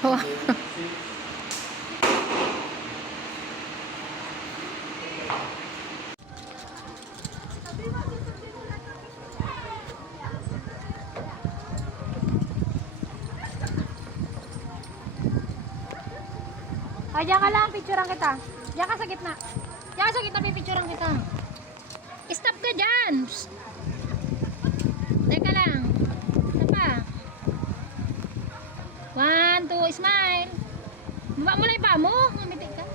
Oh. Ay, diyan ka lang, picturean kita. Diyan ka sa gitna. Diyan ka sa gitna, pipicturean kita. Stop ka dyan! Psst. Teka lang. Isa pa. 1, 2, smile. Baba mo lang yung paa mo. Ngumiti ka.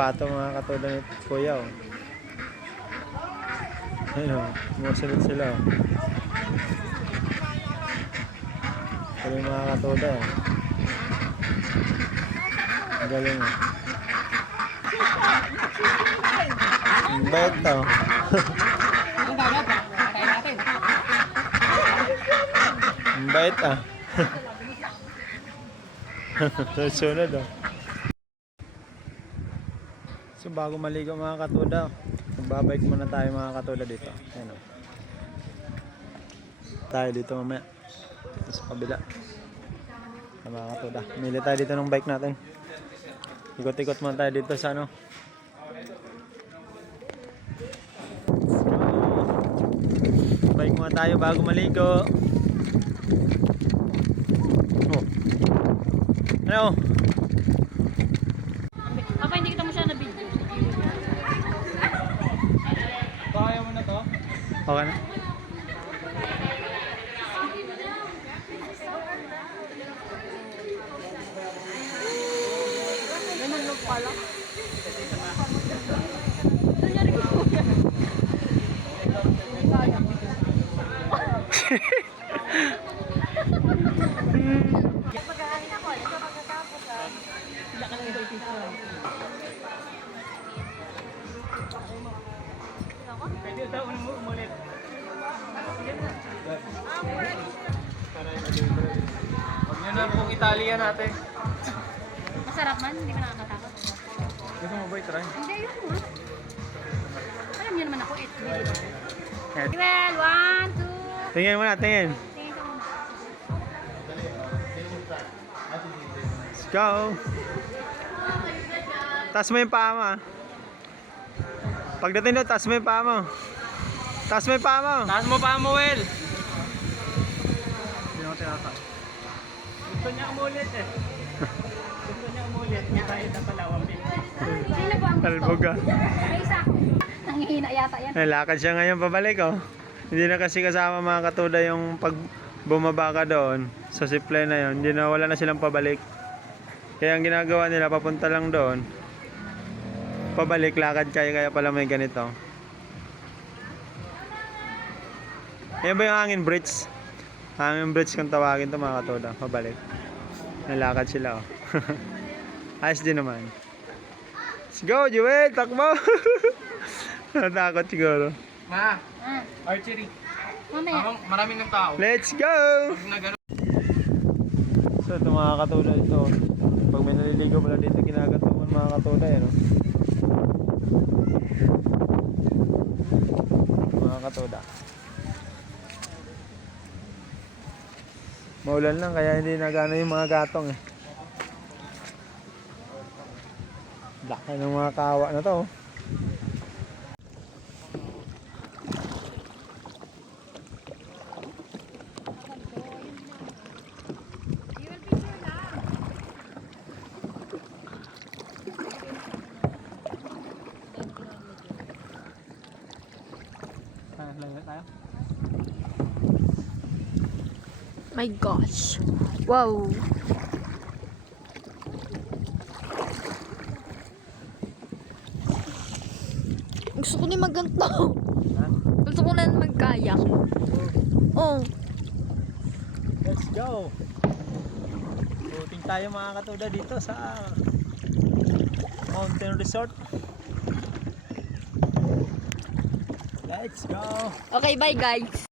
Pato mga katulad ni Kuya, oh. Ayun, oh, sumusunod sila, oh. Pero yung mga katulad, oh. Ang galing, oh. Ang bait, oh. Ang bait, ah. Susunod, oh. So bago maligo mga katuda, magbabike muna tayo mga katuda dito. Ayan, oh. Tayo dito mamaya. Dito sa kabila. Mga katuda. Mili tayo dito ng bike natin. Ikot-ikot muna tayo dito sa ano. So, bike muna tayo bago maligo. Oh. Ano? Papa, hindi kita mo siya na-video. Kaya mo na to? Okay na. Nanulog pala. Pwede daw umulit. Huwag nyo na pong Italian natin. Masarap man, hindi ka nakakatakot. Gusto mo ba i-try? Hindi, yun mo. Alam niyo naman ako, video. Yes. Well, 1, 2. Tingin mo na, tingin. Tingin ka muna. Let's go. Taas mo yung paa mo, ah. Pagdating doon, taas mo yung paa mo. Taas mo yung paa mo. Taas mo paa mo, Will. Hindi ako tinaka. Gusto niya umulit, eh. Gusto niya umulit. Niya tayo na Palawan. Sino po ang gusto? Albog, ah. May isa. Nangihina yata yan. Lakad siya ngayon pabalik, oh. Hindi na kasi kasama mga katuda yung pag bumaba ka doon sa zipline na yun. Hindi na, wala na silang pabalik. Kaya ang ginagawa nila, papunta lang doon. Pabalik, lakad kaya pala may ganito. Yan ba yung hangin bridge? Hangin bridge kung tawagin to mga katuda. Pabalik. Nalakad sila, oh. Ayos din naman. Let's go, Joel! Takbo! Natakot siguro. Ma, archery. Mamaya. Maraming ng tao. Let's go! So ito mga katuda ito. Pag may naliligo pala dito ginagatungan mga katuda, eh, no? Mga katuda. Maulan lang kaya hindi nagana yung mga gatong, eh. Laki ng mga kawa na to, oh. My gosh. Wow. Gusto ko na magganto. Gusto ko na magkayak. Oh. Let's go! Boating tayo mga katuda dito sa Mountain Resort. Let's go! Okay, bye guys.